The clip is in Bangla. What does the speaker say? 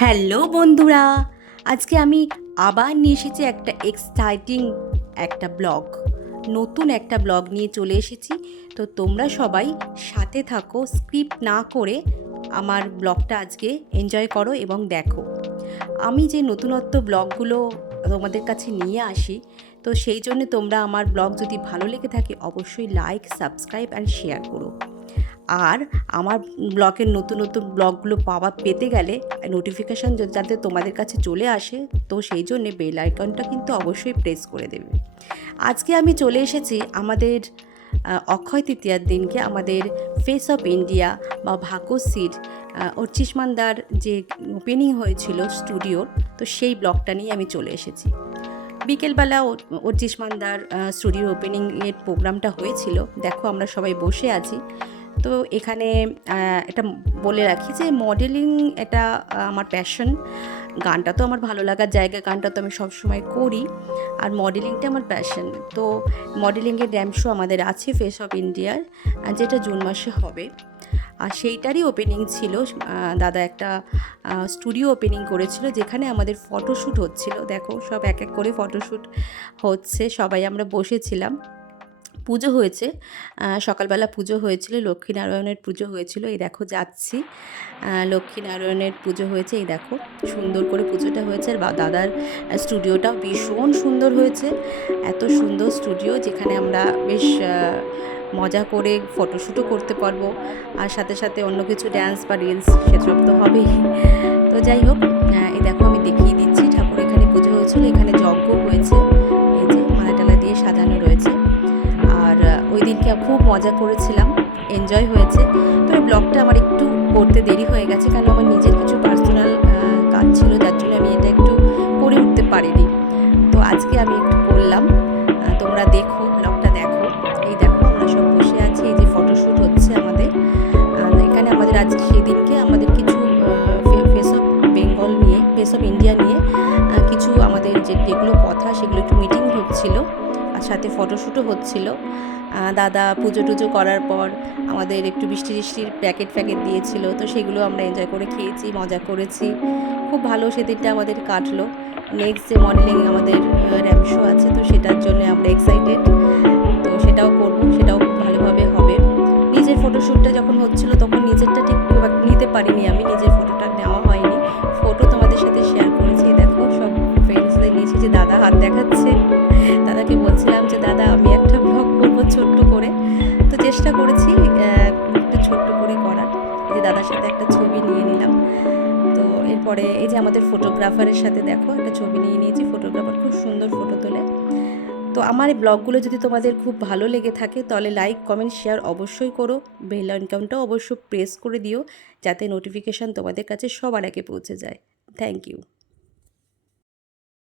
হ্যালো বন্ধুরা, আজকে আমি আবার নিয়ে এসেছি একটা এক্সাইটিং একটা ব্লগ। নতুন একটা ব্লগ নিয়ে চলে এসেছি। তো তোমরা সবাই সাথে থাকো, স্ক্রিপ্ট না করে আমার ব্লগটা আজকে এনজয় করো এবং দেখো। আমি যে নতুনত্ব ব্লগগুলো তোমাদের কাছে নিয়ে আসি, তো সেই জন্য তোমরা আমার ব্লগ যদি ভালো লেগে থাকে অবশ্যই লাইক, সাবস্ক্রাইব অ্যান্ড শেয়ার করো। আর আমার ব্লগের নতুন নতুন ব্লগগুলো পেতে গেলে নোটিফিকেশান যাতে তোমাদের কাছে চলে আসে, তো সেই জন্যে বেল আইকনটা কিন্তু অবশ্যই প্রেস করে দেবে। আজকে আমি চলে এসেছি আমাদের অক্ষয় তৃতীয়ার দিনকে আমাদের ফেস অফ ইন্ডিয়া বা ভাগ্যশ্রীর অর্চিস মান্দার যে ওপেনিং হয়েছিল স্টুডিওর, তো সেই ব্লগটা নিয়ে আমি চলে এসেছি। বিকেলবেলা অর্চিস মান্দার স্টুডিও ওপেনিংয়ের প্রোগ্রামটা হয়েছিল। দেখো আমরা সবাই বসে আছি। তো এখানে এটা বলে রাখি যে মডেলিং এটা আমার প্যাশন। গানটা তো আমার ভালো লাগার জায়গা, গানটা তো আমি সবসময় করি, আর মডেলিংটা আমার প্যাশন। তো মডেলিংয়ের ড্যান্স শো আমাদের আছে ফেস অফ ইন্ডিয়ার, যেটা জুন মাসে হবে, আর সেইটারই ওপেনিং ছিল। দাদা একটা স্টুডিও ওপেনিং করেছিল যেখানে আমাদের ফটোশ্যুট হচ্ছিল। দেখো সব এক এক করে ফটোশ্যুট হচ্ছে, সবাই আমরা বসেছিলাম। পুজো হয়েছে, সকালবেলা পুজো হয়েছিল, লক্ষ্মীনারায়ণের পুজো হয়েছিল। এই দেখো যাচ্ছি, লক্ষ্মীনারায়ণের পুজো হয়েছে। এই দেখো সুন্দর করে পুজোটা হয়েছে। আর দাদার স্টুডিওটাও ভীষণ সুন্দর হয়েছে, এত সুন্দর স্টুডিও যেখানে আমরা বেশ মজা করে ফটোশ্যুটও করতে পারবো, আর সাথে সাথে অন্য কিছু ড্যান্স বা রিলস সেসব তো হবেই। তো যাই হোক, এই দেখো আমি দেখিয়ে দিচ্ছি, ঠাকুর এখানে পুজো হয়েছিল, এখানে যজ্ঞ হয়েছে, এই যে মালা টালা দিয়ে সাজানো রয়েছে। আর ওই দিনকে খুব মজা করেছিলাম, এনজয় হয়েছে। তো এই ব্লগটা আমার একটু করতে দেরি হয়ে গেছে, কারণ আমার নিজের কিছু পার্সোনাল কাজ ছিল, যার জন্য আমি এটা একটু করে উঠতে পারিনি। তো আজকে আমি একটু করলাম, তোমরা দেখো, ব্লগটা দেখো। এই দেখো আমরা সব বসে আছি, এই যে ফটোশ্যুট হচ্ছে আমাদের এখানে। আমাদের আজকে সেদিনকে আমাদের কিছু ফেস অফ বেঙ্গল নিয়ে, ফেস অফ ইন্ডিয়া নিয়ে কিছু আমাদের যেগুলো কথা সেগুলো একটু মিটিং হচ্ছিলো, আর সাথে ফটোশ্যুটও হচ্ছিল। দাদা পুজো টুজো করার পর আমাদের একটু মিষ্টি টিষ্টির প্যাকেট দিয়েছিল, তো সেগুলো আমরা এনজয় করে খেয়েছি, মজা করেছি। খুব ভালো সেদিনটা আমাদের কাটলো। নেক্সট যে মডেলিং আমাদের র্যাম্প শো আছে, তো সেটার জন্য আমরা এক্সাইটেড। তো সেটাও করব, সেটাও খুব ভালোভাবে হবে। নিজের ফটোশ্যুটটা যখন হচ্ছিল তখন নিজেরটা ঠিক নিতে পারিনি, আমি নিজের ফটোটা নেওয়া হয়নি। ফটো তোমাদের সাথে শেয়ার করেছি। দেখো সব ফ্রেন্ডসদের নিয়েছি, যে দাদা হাত দেখাচ্ছে। দাদাকে বলছিলাম যে দাদা আমি একটা ব্লগ করবো ছোট্ট করে, তো চেষ্টা করেছি একটু ছোট্ট করে করার। এই যে দাদার সাথে একটা ছবি নিয়ে নিলাম। তো এরপরে এই যে আমাদের ফটোগ্রাফারের সাথে দেখো একটা ছবি নিয়ে নিয়েছি, ফটোগ্রাফার খুব সুন্দর ফটো তোলে। তো আমার এই ব্লগগুলো যদি তোমাদের খুব ভালো লেগে থাকে তাহলে লাইক, কমেন্ট, শেয়ার অবশ্যই করো। বেল আইকনটাও অবশ্যই প্রেস করে দিও, যাতে নোটিফিকেশান তোমাদের কাছে সবার আগে পৌঁছে যায়। Thank you.